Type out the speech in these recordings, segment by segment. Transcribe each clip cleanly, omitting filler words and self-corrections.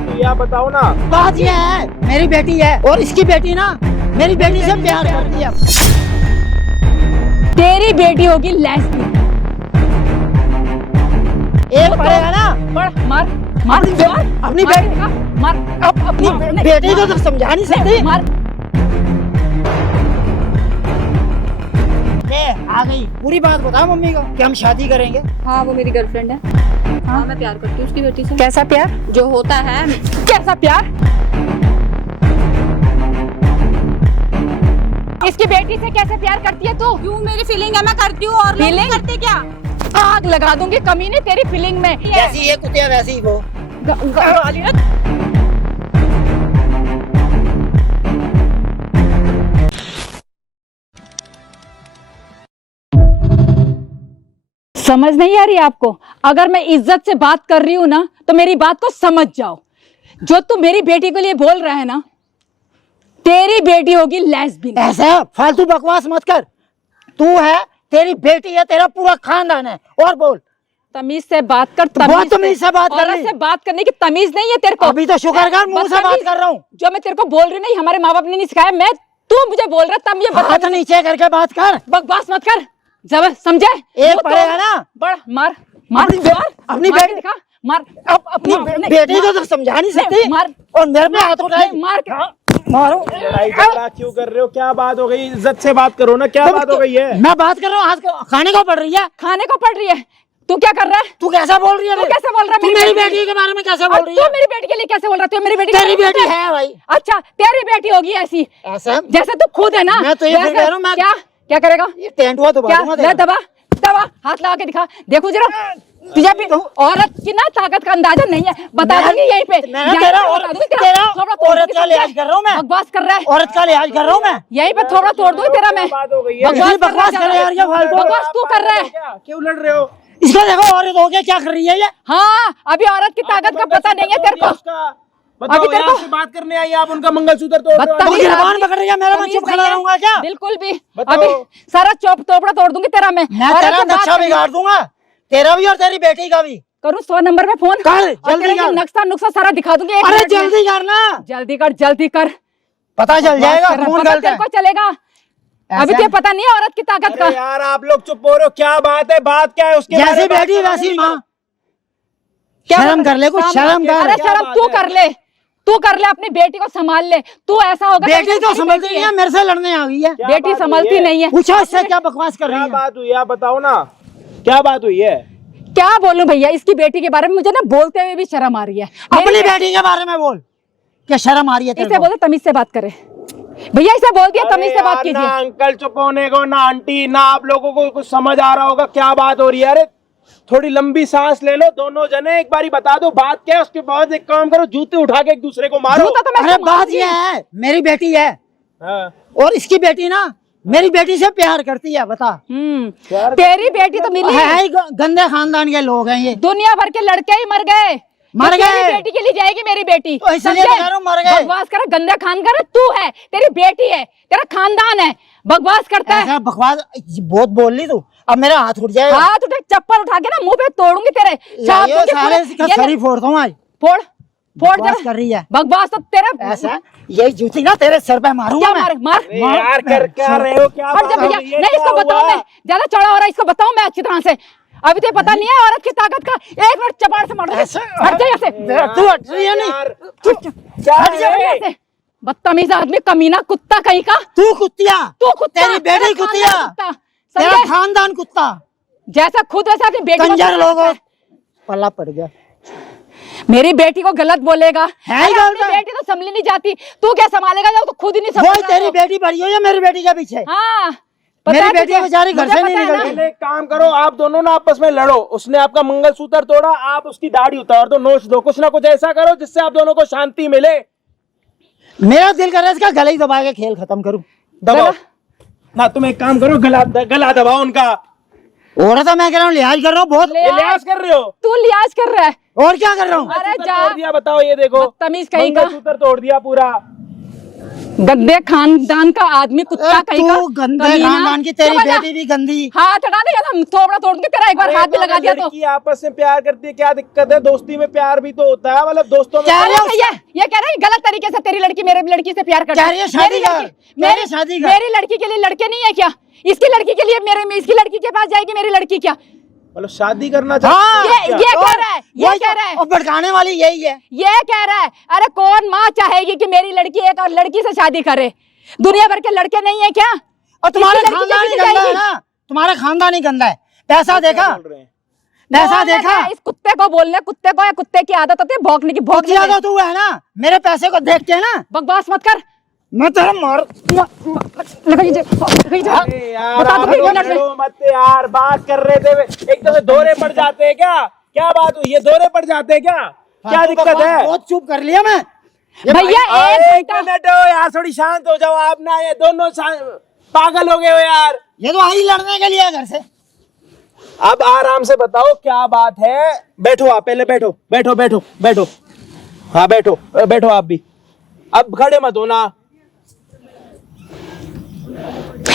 बात हुई आप बताओ ना। बात ये है, मेरी बेटी है और इसकी बेटी ना मेरी बेटी से प्यार करती है। तेरी बेटी होगी लेस्बियन। एक पड़ेगा ना, मार मार मार अपनी बेटी मार अपनी बेटी को तो समझा नहीं सकती। मार। आ गई, पूरी बात बता मम्मी को कि हम शादी करेंगे। हाँ वो मेरी गर्लफ्रेंड है। हाँ मैं प्यार करती हूँ उसकी बेटी से। कैसा प्यार? जो होता है। कैसा प्यार? इसकी बेटी से कैसे प्यार करती है तू? क्यों, मेरी फीलिंग है, मैं करती हूँ। और लोग नहीं करते क्या? आग लगा दूंगी कमीने तेरी फीलिंग में। जैसी ये कुतिया वैसी ही वो। समझ नहीं आ रही आपको? अगर मैं इज्जत से बात कर रही हूँ ना तो मेरी बात को समझ जाओ। जो तू मेरी बेटी के लिए बोल रहा है ना, तेरी बेटी होगी लेस्बियन। ऐसा फालतू बकवास मत कर। तू है, तेरी बेटी है, तेरा पूरा खानदान है। और बोल, तमीज से बात कर। बहुत तमीज से बात कर औरत रही। से बात करने की तमीज नहीं है तेरे को। अभी तो शुक्र कर, मुंह से बात कर रहा हूँ। जो मैं तेरे को बोल रही नहीं, हमारे माँ बाप ने नहीं सिखाया। मैं तू मुझे बोल रहा तब ये हाथ नीचे करके बात कर, बकवास मत कर। जब समझे एक पड़ेगा ना। बड़ मार मार अपनी बेटी दिखा मार। अपनी बेटी को तो समझा नहीं सकती। मार और मेरे पे हाथ उठाए। मार मारो। लड़ाई झगड़ा क्यों कर रहे हो? क्या बात हो गई? इज्जत से बात करो ना। क्या बात हो गई है? मैं बात कर रहा हूँ, हाथ खाने को पड़ रही है। खाने को पड़ रही है। तू क्या कर रहा है? तू कैसा बोल रही है? तू कैसे बोल रहा है? तू मेरी बेटी के बारे में कैसे बोल रही तू है? मेरी बेटी के लिए कैसे बोल रहा है? तू मेरी बेटी तेरी बेटी है भाई। अच्छा, तेरी बेटी होगी ऐसी ऐसा जैसे तू खुद है ना। मैं तो ये वैसे- कह रहा हूँ, मैं क्या क्या करेगा? ये टेंटुआ तो क्या ले दबा दबा, हाथ लगा के दिखा, देखो जरा। तुझे भी औरत की ना ताकत का अंदाजा नहीं है। बता दूंगी यहीं पे। तेरा औरत का लिहाज कर रहा हूँ मैं। बकवास कर रहा है। औरत का लिहाज कर रहा हूँ मैं। यहीं पे थोड़ा तोड़ दूंगी तेरा मैं। बात हो गई है? बकवास कर रहा है यार, ये फालतू। बकवास तू कर रहा है। क्यों लड़ रहे हो? इसको देखो, औरत हो गया क्या कर रही है ये। हाँ, अभी औरत की ताकत का पता नहीं है तेरे को। बताओ, अभी तेरे यहाँ को- से बात करने आई आप, उनका मंगलसूत्र तोड़ रहे हो। बदतमीज गिरबान आदमी। पकड़ रही है मेरा, मैं तमीज चुप नहीं खड़ा है। रहूंगा क्या? बिल्कुल भी। बताओ। अभी सारा चौप तोपड़ा तोड़ दूंगी तेरा मैं। मैं औरत तेरा से बात नक्शा करनी- बिगाड़ दूंगा, तेरा भी और तेरी बेटी का भी। करूँ 100 नंबर पे फोन? कर, और जल्दी तेरे कर। नक्शा नुक्शा सारा दिखा दूंगी एक अरे मिनट में। जल्दी करना, जल्दी कर जल्दी कर। पता चल जाएगा बकवास कर रहा है। कौन पता गलत तेरे है। को चलेगा। अभी तुझे पता नहीं है औरत की ताकत का। अरे यार आप लोग चुप हो रहे हो, क्या बात है? बात क्या है? उसके बारे जैसी में बात बेटी करो। वैसी माँ। क्या शर्म बता- कर ले, कुछ शर्म कर। अरे क्या शर्म बात तू है? कर ले। तू कर ले, अपनी बेटी को संभाल ले। तू ऐसा होगा बेटी तो समझती नहीं है, मेरे से लड़ने आ गई है। क्या बेटी बात हुई संभलती है? नहीं है। पूछो इससे क्या बकवास कर रही क्या है। बात हुई है? आप बताओ ना, क्या बात हुई है? क्या बोलूं भैया, इसकी बेटी के बारे में मुझे ना बोलते हुए भी शर्म आ रही है। अपनी बेटी के बारे में बोल, क्या शर्म आ रही है तेरे इसे को? बोलो तमीज से बात करे। भैया इसे बोल दिया तमीज से बात अरे यार, कीजिए। ना अंकल चुप होने को, ना आंटी, ना आप लोगों को कुछ समझ आ रहा होगा क्या बात हो रही है। अरे थोड़ी लंबी सांस ले लो दोनों जने, एक बारी बता दो बात क्या है। उसके बाद एक काम करो, जूते उठा के एक दूसरे को मारो। जूता तो मैं अरे इसको बात मारूंगी। ये है, मेरी बेटी है हाँ। और इसकी बेटी ना मेरी बेटी से प्यार करती है। बता, तेरी बेटी तो मिली है ही गंदे खानदान के लोग हैं ये। दुनिया भर के लड़के ही मर गए। मर तो तेरी गए। बेटी के लिए जाएगी मेरी बेटी। तो इसलिए समझे? बता रहा हूं, मर गए। बकवास कर, गंदा खान कर। तू है, तेरी बेटी है, तेरा खानदान है, बकवास करता है। ऐसा बकवास बहुत बोल ली तू, अब मेरा हाथ उठ जाएगा। हाथ उठे, चप्पल उठा के ना मुंह पे तोड़ूंगी तेरे। छाप ये दूंगी सारे पूरे- इसका ये ले, शरीर फोड़ता हूँ आज। फोड़ फोड़ बकवास जरा। कर रही है। बकवास तो तेरा ऐसा ये जूती ना तेरे सर पे मारूंगा क्या मैं। मार मार अरे यार कर क्या रहे हो? क्या हट जा बात हो भैया। रही है? नहीं, इसको क्या बताऊं हुआ? मैं, ज्यादा चौड़ा हो रहा है, इसको बताऊं मैं अच्छी तरह से। अभी तो पता नहीं है औरत की ताकत का। एक मिनट चपाड़ से मार दूंगी। ऐसे- हट जा यहाँ से। तू हट रही है नहीं, यार, क्या हट जा यहाँ से। बदतमीज आदमी, कमीना कुत्ता कहीं का। तू कुत्तिया, तू कुत्ता, तेरी बेटी तेरा कुत्तिया, खानदान कुत्ता। तेरा समझे? खानदान कुत्ता। जैसा खुद वैसा अपनी बेटी को कंजर संभालता लोगों है। पल्ला पड़ गया। मेरी बेटी को गलत बोलेगा। है ही अरे अपनी गलत। बेटी तो संभली नहीं जाती, तू क्या संभालेगा जब तू खुद ही नहीं वो संभाल तेरी बेटी बड़ी हो या मेरी बेटी के पीछे। हाँ, पता मेरी है बेटी तुझे? बेचारी घर मुझे से पता नहीं है ना। निकलती। पहले एक काम करो, आप दोनों ना आपस में लड़ो। उसने आपका मंगलसूत्र तोड़ा, आप उसकी दाढ़ी उतार दो, नोच दो, कुछ ना कुछ ऐसा करो जिससे आप दोनों को शांति मिले। मेरा दिल कर रहा है इसका गले ही दबा के खेल खत्म करूं। दबाओ ना, तुम एक काम करो, गला दबाओ उनका। औरत मैं कह रहा हूँ, लिहाज कर रहा हूँ बहुत। लिहाज- लिहाज कर रहे हो? तू लिहाज कर रहा है। और क्या कर रहा हूँ? अरे मंगलसूत्र जा। तोड़ दिया, बताओ ये देखो, बदतमीज कहीं का। मंगलसूत्र तोड़ दिया पूरा। गंदे खानदान का आदमी, कुत्ता कहीं का। तू गंदे कमीना। खानदान की, तेरी चुप हो जा। बेटी भी गंदी। हाथ हटा दे, हम थोड़ा तोड़ के तेरा एक बार हाथ भी लगा दिया तो। लड़की आपस में प्यार करती है, क्या दिक्कत है? दोस्ती में प्यार भी तो होता है, मतलब दोस्तों में। क्या अरे भैया, ये कह रहा है गलत तरीके से तेरी लड़की मेरे लड़की से प्यार करती कह रही है शादी कर, कह रही है शादी कर। मेरी लड़की के लिए लड़के नहीं है क्या? इसकी लड़की के लिए इसकी लड़की के पास जाएगी मेरी लड़की क्या? मतलब शादी करना हाँ, चाहती है क्या? ये कह रहा है, ये कह रहा है, और भड़काने वाली यही है। ये कह रहा है। अरे कौन माँ चाहेगी कि मेरी लड़की एक और लड़की से शादी करे? दुनिया भर के लड़के नहीं है क्या? और तुम्हारा इसकी लड़की खानदान ही कैसे गंदा है जाएगी? ना, तुम्हारा खानदान ही गंदा है। पैसा देखा, बोल रहे हैं? पैसा बोलने देखा। का, इस कुत्ते को बोलने, कुत्ते को या कुत्ते की आदत होती है भौंकने की, भौंकने किया की। तो तू है ना, मेरे पैसे को देख के ना बकवास मत कर। मैं तेरा मार। लगाइए, अरे यार, बता दो आप भाई, लोग मिनट में। लड़ो मत यार, बात कर रहे थे एक दूसरे दौरे पड़ जाते हैं क्या? क्या बात हुई? ये दौरे पड़ जाते हैं क्या? क्या तू दिक्कत बकवास है? बहुत चुप कर लिया मैं। भैया एक एक घंटा मिनट हो यार, थोड़ी शांत हो जाओ आप ना, ये दोनों पागल हो गए हो यार। ये तो आई लड़ने के लिए घर से। अब आराम से बताओ क्या बात है। बैठो आप, पहले बैठो, बैठो बैठो बैठो। हाँ बैठो, बैठो आप भी। अब खड़े मत हो ना।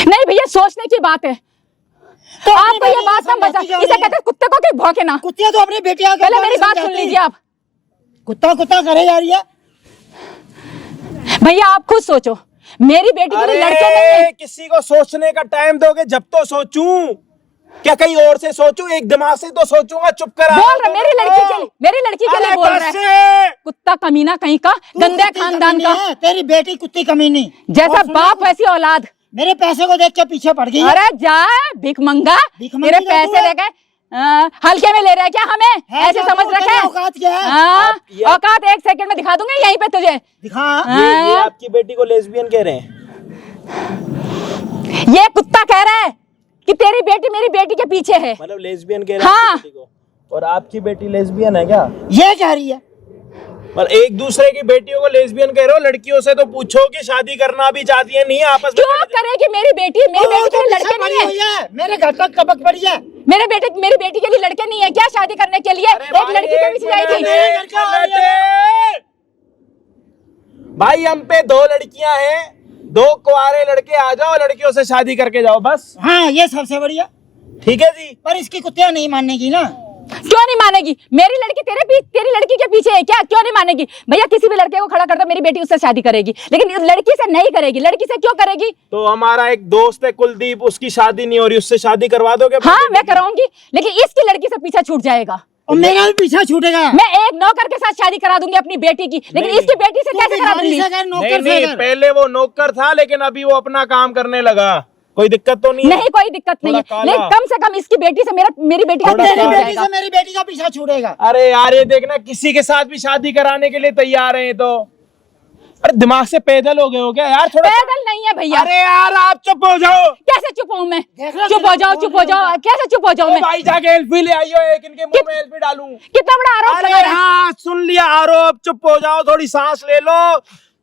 नहीं भैया, सोचने की बात है। तो आपको ये बात समझ इसे कहते हैं कुत्ते को कि भौंके ना। कुत्तिया तो अपनी बेटियां पहले मेरी बात सुन लीजिए आप। कुत्ता कुत्ता करे जा रही है। भैया आप खुद सोचो, मेरी बेटी के लिए लड़के नहीं है। अरे किसी को सोचने का टाइम दोगे जब तो सोचूं। क्या कहीं और से सोचूं? एक दिमाग से तो सोचूंगा। चुप करा बोल रहा मेरी लड़की के लिए बोल रहा है। कुत्ता कमीना कहीं का, तू गंदे कुत्ती खानदान कमीनी का। है, तेरी बेटी कुत्ती कमीनी। जैसा और सुनो, बाप वैसी औलाद। मेरे पैसे को देख के पीछे पड़ गई है। अरे जा भिख मंगा, भिख मंगी तेरे तो पैसे तू है। लेके हल्के में ले रहा है क्या हमें? है ऐसे क्या समझ तू? रखा तेरा है? औकात क्या है? हाँ, ये- औकात 1 सेकंड में दिखा दूंगी यहीं पे तुझे। दिखा। ये आपकी बेटी को लेस्बियन कह रहे हैं? ये कुत्ता कह रहा है कि तेरी बेटी मेरी बेटी के पीछे है। मतलब लेस्बियन कह रहे हैं हाँ। आपकी बेटी को? और आपकी बेटी लेस्बियन है क्या? ये कह रही है। पर एक दूसरे की बेटियों को लेस्बियन कह रहे हो? लड़कियों से तो पूछो कि शादी करना भी चाहती है, नहीं आपस में? क्यों करेगी मेरी बेटी के लिए लड़के नहीं है? हुई है, मेरे घर तक कबक पड़ी है। मेरी बेटी के लिए लड़के नहीं है क्या शादी करने के लिए? एक लड़की के पीछे जाएगी। भाई हम पे 2 लड़कियां हैं, 2 कुंवारे लड़के आ जाओ, लड़कियों से शादी करके जाओ बस। हाँ ये सबसे बढ़िया। ठीक है जी। पर इसकी कुत्तियां नहीं मानने की ना। क्यों नहीं मानेगी? मेरी लड़की तेरी लड़की के पीछे है क्या? क्यों नहीं मानेगी? भैया किसी भी लड़के को खड़ा कर दो, मेरी बेटी उससे शादी करेगी, लेकिन लड़की से नहीं करेगी। लड़की से क्यों करेगी? तो हमारा एक दोस्त है कुलदीप, उसकी शादी नहीं हो रही, उससे शादी करवा दोगे? हाँ मैं कराऊंगी, लेकिन इसकी लड़की से पीछा छूट जाएगा। और मेरा भी पीछा छूटेगा। मैं एक नौकर के साथ शादी करा दूंगी अपनी बेटी की, लेकिन नहीं, इसकी बेटी से तू कैसे करा भिखारी दूंगी? से कर, नौकर नहीं से नहीं, कर। पहले वो नौकर था, लेकिन अभी वो अपना काम करने लगा। कोई दिक्कत तो नहीं है? नहीं कोई दिक्कत नहीं है, थोड़ा काला। लेकिन कम से कम इसकी बेटी से मेरी बेटी का थोड़ा पीछा तेरी छूट काला। बेटी जाएगा। से मेरी बेटी का पीछा छूटेगा। अरे यार ये देखना, किसी के साथ भी शादी कराने के लिए तैयार है ये तो। अरे दिमाग से पैदल हो गए हो क्या यार? थोड़ा पैदल नहीं है भैया। अरे यार आप चुप हो जाओ। कैसे चुप हूँ मैं? देख लो चुप हो जाओ, चुप हो जाओ। कैसे चुप हो जाऊँ मैं? भाई जाके एल्फी ले आइयो, एक इनके मुंह में एल्फी डालूं। कितना बड़ा आरोप लगा अरे रहा है? हाँ सुन लिया आरोप, चुप हो जाओ, थोड़ी सांस ले लो।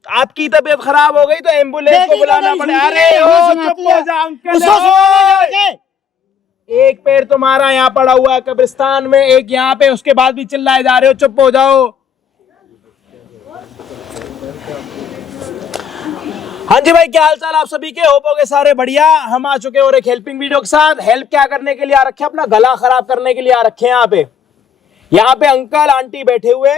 आपकी तबीयत खराब हो गई तो एम्बुलेंस को बेटी बुलाना को पड़े। नहीं अरे सुनती ओ है, चुप सुनाती हो है। जा अंकल। उसको सुनाने जाके। एक पैर तुम्हारा यहाँ पड़ा हुआ है कब्रिस्तान में, एक यहाँ पे, उसके बाद भी चिल्लाए जा रहे हो। चुप हो जाओ। हाँ जी भाई, क्या हाल चाल आप सभी के? होप हो गए सारे बढ़िया। हम आ चुके और एक हेल्पिंग वीडियो के साथ। हेल्प क्या करने के लिए आ रखे? अपना गला खराब करने के लिए आ रखे हैं। यहाँ पे अंकल आंटी बैठे हुए,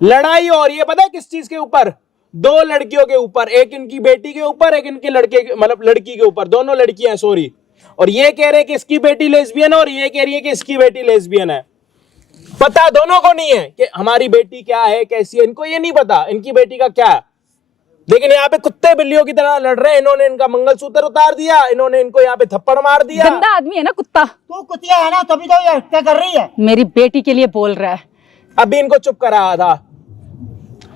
लड़ाई हो रही है। पता है किस चीज के ऊपर? 2 लड़कियों के ऊपर, एक इनकी बेटी के ऊपर, एक इनके लड़के मतलब लड़की के ऊपर। दोनों लड़कियां हैं, सॉरी। और ये कह रहे हैं कि इसकी बेटी लेस्बियन है, और ये कह रही है कि इसकी बेटी लेस्बियन है। पता दोनों को नहीं है कि हमारी बेटी क्या है, कैसी है। इनको ये नहीं पता इनकी बेटी का क्या है। लेकिन यहाँ पे कुत्ते बिल्लियों की तरह लड़ रहे हैं। इन्होंने इनका मंगलसूत्र उतार दिया, इन्होंने इनको यहाँ पे थप्पड़ मार दिया। गंदा आदमी है ना कुत्ता। तू कुतिया है ना, तभी तो ये हत्या कर रही है। मेरी बेटी के लिए बोल रहा है। अभी इनको चुप करा था।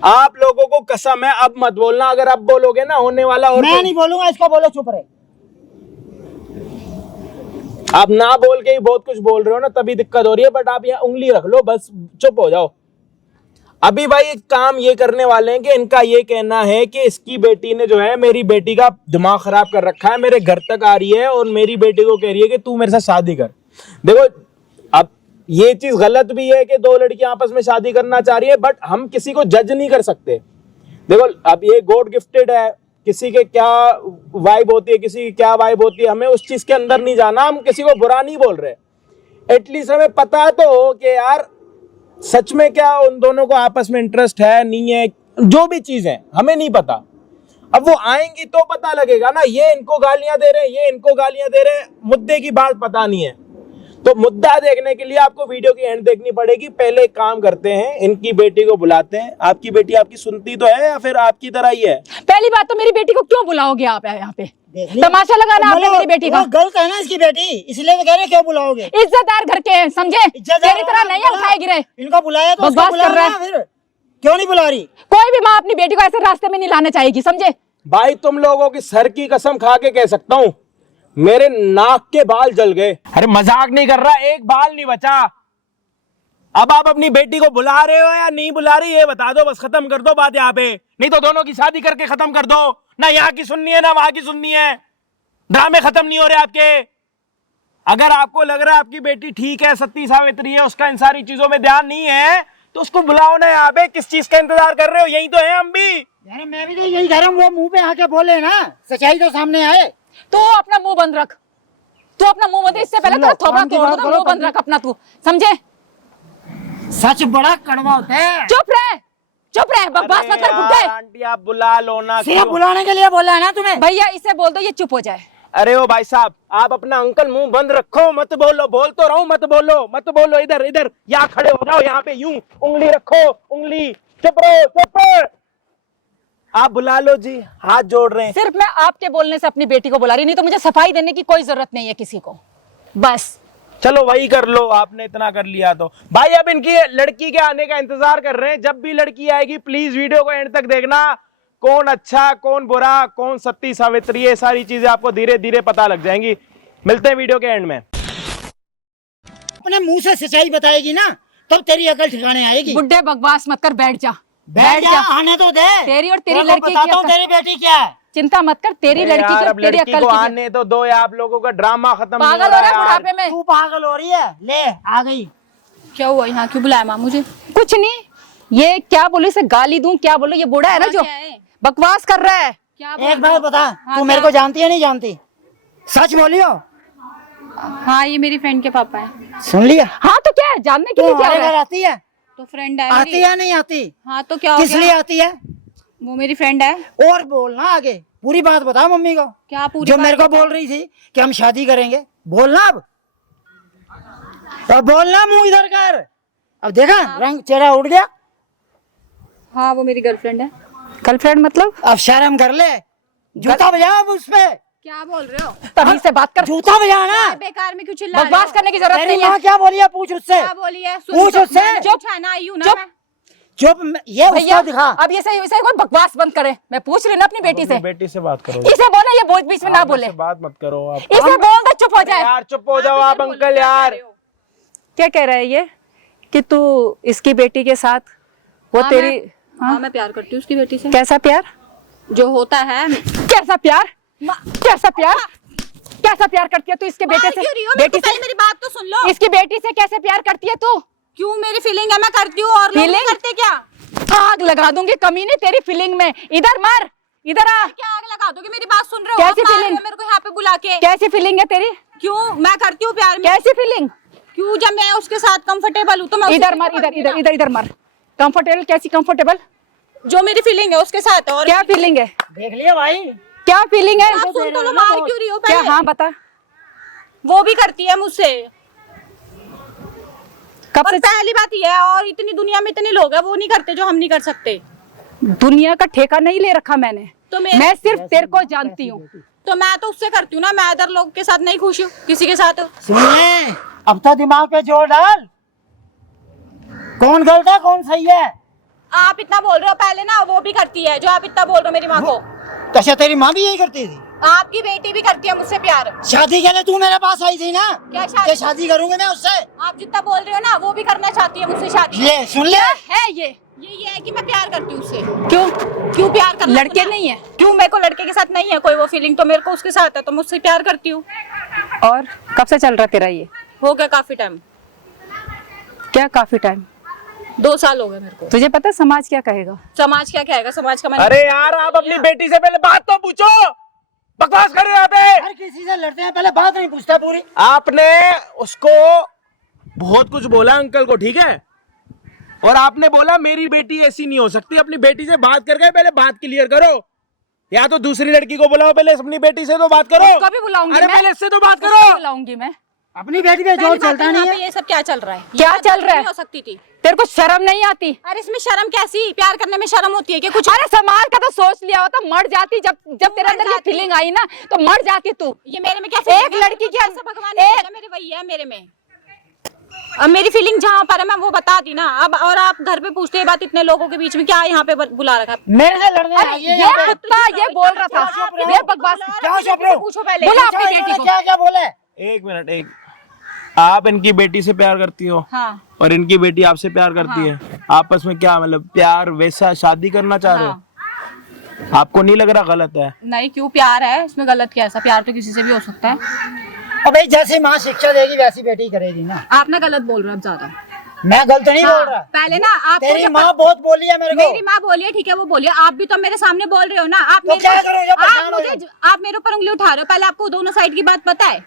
आप लोगों को कसम है, अब मत बोलना। अगर अब बोलोगे ना होने वाला। और मैं नहीं बोलूंगा, इसको बोलो चुप रहे। आप ना बोल के ही बहुत कुछ बोल रहे हो ना, तभी दिक्कत हो रही है। बट आप यहाँ उंगली रख लो, बस चुप हो जाओ। अभी भाई एक काम ये करने वाले हैं कि इनका ये कहना है कि इसकी बेटी ने जो है मेरी बेटी का दिमाग खराब कर रखा है, मेरे घर तक आ रही है और मेरी बेटी को कह रही है कि तू मेरे साथ शादी कर। देखो अब ये चीज गलत भी है कि 2 लड़कियां आपस में शादी करना चाह रही है, बट हम किसी को जज नहीं कर सकते। देखो अब ये गॉड गिफ्टेड है, किसी के क्या वाइब होती है, किसी की क्या वाइब होती है, हमें उस चीज के अंदर नहीं जाना। हम किसी को बुरा नहीं बोल रहे, एटलीस्ट हमें पता तो हो कि यार सच में क्या उन दोनों को आपस में इंटरेस्ट है नहीं है, जो भी चीज है हमें नहीं पता। अब वो आएंगी तो पता लगेगा ना, ये इनको गालियां दे रहे हैं, ये इनको गालियां दे रहे हैं, मुद्दे की बात पता नहीं है। तो मुद्दा देखने के लिए आपको वीडियो की एंड देखनी पड़ेगी। पहले एक काम करते हैं, इनकी बेटी को बुलाते हैं। आपकी बेटी आपकी सुनती तो है या फिर आपकी तरह ही है? पहली बात तो मेरी बेटी को क्यों बुलाओगे आप यहाँ पे? देख लिया? तमाशा लगाना आपने मेरी बेटी का। वो गलत है ना इसकी बेटी, इसलिए तो कह रहे क्यों बुलाओगे? इज्जतदार घर के हैं, समझे? इज्जतदार तेरी तरह नहीं है उठाए गिरे। इनको बुलाया तो उसको बकवास कर बुलाओ रहा ना, है। फिर क्यों नहीं बुला रही? कोई भी माँ अपनी बेटी को ऐसे रास्ते में नहीं लाना चाहेगी, समझे? भाई तुम लोगों की सर की कसम खा के कह सकता हूं, मेरे नाक के बाल जल गए। अरे मजाक नहीं कर रहा, एक बाल नहीं बचा। अब आप अपनी बेटी को बुला रहे हो या नहीं बुला रही ये बता दो, बस खत्म कर दो बात यहाँ पे। नहीं तो दोनों की शादी करके खत्म कर दो, ना यहाँ की सुननी है ना वहां की सुननी है। ड्रामे खत्म नहीं हो रहे आपके। अगर आपको लग रहा है आपकी बेटी ठीक है, सती सावित्री है, उसका इन सारी चीजों में ध्यान नहीं है, तो उसको बुलाओ ना यहाँ पे। किस चीज का इंतजार कर रहे हो? यही तो है हम भी। यार मैं भी तो यही कह रहा हूँ, वो मुंह पे आके बोले ना, सच्चाई तो सामने आए। तो अपना मुंह बंद रख, तू अपना मुंह बंद, इससे पहले तेरा थोबड़ा तोड़ दूंगा। मुंह बंद रख अपना तू, समझे? सच बड़ा कड़वा होता है। चुप रह, चुप रह, बकवास मत कर बुड्ढे। आंटी आप बुला लो ना। सिर्फ बुलाने के लिए बोला है ना तुम्हें? भैया इसे बोल दो ये चुप हो जाए। अरे ओ भाई साहब, आप अपना अंकल मुंह बंद रखो, मत बोलो। बोल तो रहा हूं, मत बोलो मत बोलो। इधर इधर यहाँ खड़े हो जाओ, यहाँ पे यूं उंगली रखो, उंगली। चुप रहो, चुप। आप बुला लो जी, हाथ जोड़ रहे हैं। सिर्फ मैं आपके बोलने से अपनी बेटी को बुला रही, नहीं तो मुझे सफाई देने की कोई जरूरत नहीं है किसी को। बस चलो वही कर लो, आपने इतना कर लिया तो। भाई अब इनकी लड़की के आने का इंतजार कर रहे हैं। जब भी लड़की आएगी प्लीज वीडियो को एंड तक देखना। कौन अच्छा कौन बुरा, कौन सती सावित्री, ये सारी चीजें आपको धीरे धीरे पता लग जाएंगी। मिलते हैं वीडियो के एंड में। अपने मुंह से सच्चाई बताएगी ना, तब तेरी अकल ठिकाने आएगी। बुड्ढे बकवास मत कर, बैठ जा। बैठ जा, आने तो दे। तेरी और तेरी तेरे को लड़की की बताता हूँ अकल- तेरी बेटी क्या है। चिंता मत कर, तेरी लड़की यार, की अब और तेरी लड़की अकल को की। आने तो दो, या आप लोगों का ड्रामा खत्म नहीं पागल हो हो रहा है यार। बुढ़ापे में। तू पागल हो रही है, ले आ गई। क्या हुआ? यहाँ क्यों बुलाया माँ मुझे? कुछ नहीं, ये क्या बोलूं, इसे गाली दूं क्या बोलूं? ये बूढ़ा है ना जो क्या है? बकवास कर रहा है। क्या एक बात बता, हाँ, तू मेरे क्या? को जानती है नहीं जानती? सच बोलियो। हाँ, ये मेरी फ्रेंड के पापा है। सुन लिया? हाँ तो क्या है, जानने के तू लिए क्या हमारे हो रहा घर है? आती है? तो फ्रेंड है आती मेरी। है नहीं आती? हाँ तो क्या हो किस गया? लिए आती है? वो मेरी फ्रेंड है। और बोलना आगे, पूरी बात बता मम्मी को। क्या पूरी जो बात मेरे को बता? बोल रही थी कि हम शादी करेंगे, बोलना अब बोलना, मुंह इधर कर। अब देखा रंग चेहरा उड़ गया। हाँ, वो मेरी गर्लफ्रेंड है। गर्लफ्रेंड मतलब? अब शर्म कर ले, जूता बजा अब उस पे। क्या बोल रहे हो? तभी से बात कर। जूता बजाना। बेकार में क्यों चिल्ला रहे बकवास हो? करने की जरूरत तेरी नहीं है। माँ क्या बोली है पूछ उससे। क्या बोली है? पूछ उससे। चुप छाना आई हूँ ना चुप। मैं। चुप, ये भैया उसका दिखा। अब ये सही कोई बकवास बंद करे। मैं पूछ रही ना अपनी बेटी से। बेटी से बात करो, इसे बोला ये बोझ बीच में ना बोले। बात मत करो आप। इसे बोल दे चुप हो जाए। यार चुप हो जाओ आप अंकल यार। क्या कह रहा है ये कि तू इसकी बेटी के साथ वो हाँ, तेरी हाँ, मैं प्यार करती हूँ उसकी बेटी से। कैसा प्यार? जो होता है। कैसा प्यार? कैसा प्यार? कैसा प्यार करती है तू इसके बेटे से? बेटी से मेरी बात तो सुन लो। इसकी बेटी से कैसे प्यार करती है तू? क्यों? मेरी फीलिंग है, मैं करती हूँ। और लोग नहीं Feeling? करते क्या? आग लगा दूंगी कमीने तेरी फीलिंग में। इधर मार, इधर आ। क्या आग लगा दोगे? मेरी बात सुन रहे हो? कैसी आप मार रहे feeling? हो मेरे को यहाँ पे बुला के। कैसी फीलिंग है तेरी? क्यों? मैं करती हूँ प्यार में। कैसी फीलिंग? क्यों? जब मैं उसके साथ कंफर्टेबल हूँ तो मैं इधर मार, इधर इधर इधर इधर मार। कंफर्टेबल? कैसी कंफर्टेबल? जो मेरी फीलिंग है उसके साथ। और क्या फीलिंग है? देख लिया भाई, क्या फीलिंग है? आप सुन तो लो, मार क्यों रही हो क्या? पहले? हाँ बता। वो भी करती है मुझसे। कब और से? पहली बात ये है, और इतनी दुनिया में इतने लोग हैं वो नहीं करते जो हम नहीं कर सकते। दुनिया का ठेका नहीं ले रखा मैंने। तो मैं सिर्फ तेरे को जानती हूँ। तो मैं तो उससे करती हूँ ना। मैं अदर लोग के साथ नहीं खुश हूँ, किसी के साथ। सुनिए, अब तो दिमाग पे जोर डाल। कौन गलत है कौन सही है? आप इतना बोल रहे हो, पहले ना वो भी करती है जो आप इतना बोल रहे हो मेरी माँ को। तो अच्छा तेरी माँ भी यही करती थी? आपकी बेटी भी करती है मुझसे प्यार। शादी के लिए तू मेरे पास आई थी ना? क्या शादी? कि शादी करूंगा मैं उससे। आप जितना बोल रहे हो ना, वो भी करना चाहती है मुझसे शादी। ये सुन ले, है ये ये है कि मैं प्यार करती हूँ उससे। क्यों? क्यों प्यार करना? लड़के नहीं है? क्यों? मेरे को लड़के के साथ नहीं है कोई वो फीलिंग, तो मेरे को उसके साथ है, तो मुझसे प्यार करती हूँ। और कब से चल रहा तेरा ये? हो गया काफी टाइम। क्या काफी टाइम? 2 साल हो गए मेरे को। तुझे पता है समाज क्या कहेगा? समाज क्या कहेगा? समाज का मैंने अरे यार आप अपनी बेटी से पहले बात तो पूछो, बकवास कर रहे हो यहाँ पे। हर किसी से लड़ते हैं, पहले बात नहीं पूछता पूरी। आपने उसको बहुत कुछ बोला अंकल को, ठीक है, और आपने बोला मेरी बेटी ऐसी नहीं हो सकती। अपनी बेटी से बात करके पहले बात क्लियर करो, या तो दूसरी लड़की को बुलाओ, पहले अपनी बेटी से तो बात करो। कभी बुलाऊंगी अरे मैं, पहले इससे तो बात उसको करो। बुलाऊंगी मैं। अपनी बेटी पे जोर पहली बात चलता यहाँ नहीं पे है। ये सब क्या चल रहा है? क्या ये बात चल रहा है? नहीं हो सकती थी। तेरे को शर्म नहीं आती? अरे इसमें शर्म कैसी? प्यार करने में शर्म होती है कि कुछ? अरे समाज का तो सोच लिया होता, मर जाती जब तेरे मर अंदर ये जाती। फीलिंग आई ना, तो मर जाती तू। ये मेरे में क्या एक feeling है? लड़की की ऐसा भगवान ने भेजा मेरे वही है मेरे में। अब मेरी फीलिंग जहाँ पर है मैं वो बता दी ना। अब और आप घर पे पूछते हैं बात इतने लोगों के बीच में, क्या यहाँ पे बुला रखा? मेरे से लड़ने अरे आई है ये यहाँ पे। कुत्ता ये बोल रहा था, ये बकवास। क्या चुप रहो? पूछो पहले। बोला अच्छा, अपनी बेटी इन्होंने को। क्या क्या बोला है? एक मिनट, एक, आप इनकी बेटी से प्यार करती हो हाँ और इनकी बेटी आपसे प्यार करती है, आपस में क्या मतलब प्यार वैसा शादी करना चाह रहे हो? आपको नहीं लग रहा गलत है? नहीं, क्यों? प्यार है, इसमें गलत क्या है? ऐसा प्यार तो किसी से भी हो सकता है। अब भाई जैसी माँ शिक्षा देगी वैसी बेटी करेगी ना। आप ना गलत बोल रहे हो अब ज्यादा। मैं गलत नहीं बोल रहा। पहले ना आपको तेरी जब माँ बहुत बोली है मेरे को। मेरी माँ बोलिए, ठीक है वो बोलिए, आप भी तो मेरे सामने बोल रहे हो ना। आप तो क्या करूं जब परेशान हो आप मेरे ऊपर उंगली उठा रहे हो। पहले आपको दोनों साइड की बात पता है?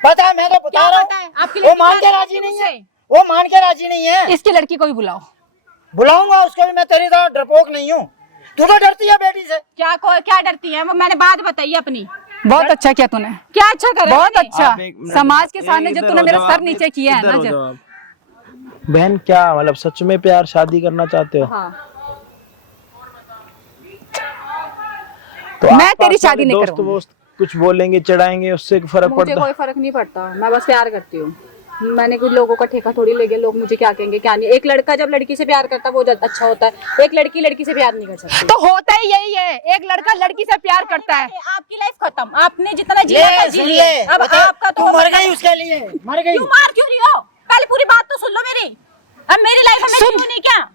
पता है, मैं तो बता क्या रहा पता है? हूँ। आपके वो लिए मान के क्या राजी नहीं है, मुझसे? वो मान के राजी नहीं है। इसकी लड़की को भी बुलाओ। बुलाऊंगा उसको भी, मैं तेरी तरह डरपोक नहीं हूँ। तू तो डरती है बेटी से। क्या डरती है? वो मैंने बात बताई अपनी। बहुत अच्छा किया तूने, क्या अच्छा करे? बहुत मैंने? अच्छा। आप एक मिनट, समाज के सामने जब इधर तूने हो मेरा जाओ, सर आप नीचे किया है इधर ना, हो जब जाओ आप। बहन क्या मतलब सच में प्यार शादी करना चाहते हो? हाँ। तो मैं आसपास तेरी शादी वाले नहीं दोस्त करूंगी। वोस्त कुछ बोलेंगे, चिढ़ाएंगे, उससे फर्क मुझे पड़ता? कोई फर्क नहीं पड़ता, मैं बस प्यार करती हूँ। मैंने कुछ लोगों का ठेका थोड़ी ले गया, लोग मुझे क्या कहेंगे क्या नहीं। एक लड़का जब लड़की से प्यार करता है वो अच्छा होता है, एक लड़की लड़की से प्यार नहीं कर सकती। तो होता ही यही है, एक लड़का लड़की से प्यार करता है। आपकी लाइफ खत्म, आपने जितना जिया था ले जी सुन लिया। ले, अब आपका तू मर गई उसके लिए, मर गई। क्यों मार क्यों रही हो? पहले पूरी बात तो सुन लो मेरी। अब मेरी लाइफ में सुन। क्यों नहीं? क्या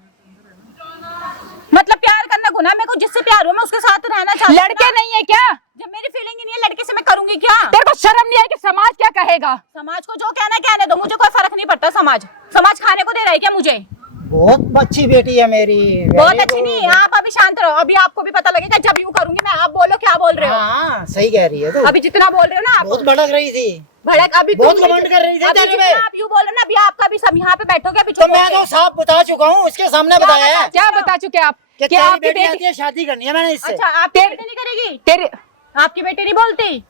मतलब प्यार करना गुनाह? मेरे को जिससे प्यार हुआ मैं उसके साथ रहना चाहती हूँ। लड़के नहीं है क्या? जब मेरी फीलिंग ही नहीं है लड़के से, मैं करूंगी क्या? तेरे को शर्म नहीं है कि समाज क्या कहेगा? समाज को जो कहना कहने दो, मुझे कोई फर्क नहीं पड़ता। समाज खाने को दे रहा है क्या मुझे? बहुत अच्छी बेटी है मेरी। बहुत Very अच्छी नहीं। good। आप अभी शांत रहो, अभी आपको भी पता लगेगा जब यूं करूंगी मैं। आप बोलो क्या बोल रहे हो? हाँ सही कह रही है तू। अभी जितना बोल रहे हो ना आप बहुत भड़क रही थी। भड़क, अभी बहुत तुम घमंड कर रही थी अभी तेरे जितना पे। आप यूं बोल रहे हो ना, अभी आपका भी सब यहाँ पे बैठोगे अभी तो चुप मैं होके। तो साफ बता चुका हूँ, उसके सामने क्या बताया है क्या बता चुके आप कि कि तेरी आपकी बेटी आती बेटी है, शादी करनी है मैंने इससे। अच्छा, आपकी तेरे- बेटी नहीं करेगी? तेरे आपकी बेटी नहीं बोलती?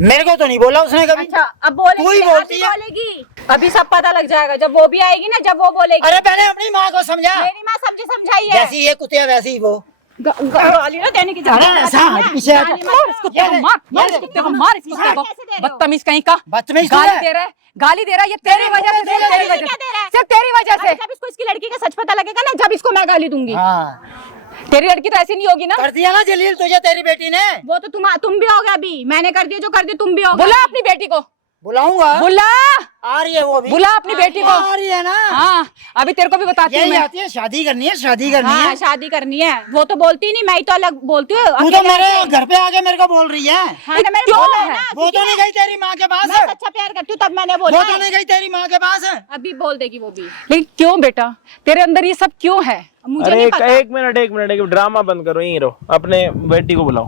मेरे को तो नहीं बोला उसने कभी। अच्छा, अब बोलेगी, तू ही अभी बोलती है। बोलेगी। अभी सब पता लग जाएगा जब वो भी आएगी ना, जब वो बोलेगी। अरे पहले अपनी माँ को समझा। मेरी माँ समझाई है। जैसी ये कुतिया वैसी ही वो। गाली ना देने की जरूरत अरे नहीं। ऐसा हट पीछे हट। गाली मत मार दो। इस कुत्ते को, मार इस कुत्ते को, मार इस कुत्ते को। कैसे दे रहे हो? बदतमीज कहीं का, बदतमीज तू गाली है। दे रहा है, गाली दे रहा है। ये तेरी वजह से, सिर्फ तेरी वजह क्या दे रहा है? से, सिर्फ तेरी वजह अभी से। जब इसको इसकी लड़की का सच पता लगेगा ना, जब इसको मैं गाली दूंगी। हाँ तेरी लड़की तो ऐसी नहीं होगी ना। कर दिया ना जलील तुझे तेरी बेटी ने। वो तो तुम भी हो गए। अभी मैंने कर दिया जो कर दिया, तुम भी हो गए। बुला अपनी बेटी को, बुलाऊंगा। बुला, आ रही है वो भी। बुला अपनी बेटी को। आ रही है ना। हाँ, अभी तेरे को भी बताती हूँ यही मैं। आती है, शादी करनी है, शादी करनी हाँ, है। शादी करनी है। वो तो बोलती नहीं, मैं ही तो अलग बोलती हूँ। तू तो अकेले मेरे आके। घर पे आके मेरे को बोल रही है। हाँ ना, मैंने क्यों बोला है? ना, वो तो नहीं गई तेरी माँ के पास। मैं सच्चा प्यार करती हूँ तब मैंने वो बोला तो है। नहीं गई तेरी माँ के पास। अभी बोल देगी वो भी। लेकिन क्यों बेटा, तेरे अंदर ये सब क्यों है? मुझे अरे नहीं पता। एक मिनट, एक ड्रामा बंद करो, यहीं रहो, अपने बेटी को बुलाओ।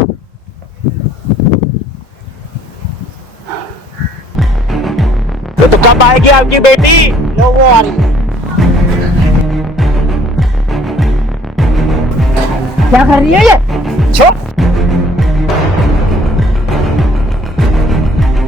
तो कब आएगी आपकी बेटी? लो वो आ रही है। क्या कर रही है ये? चुप।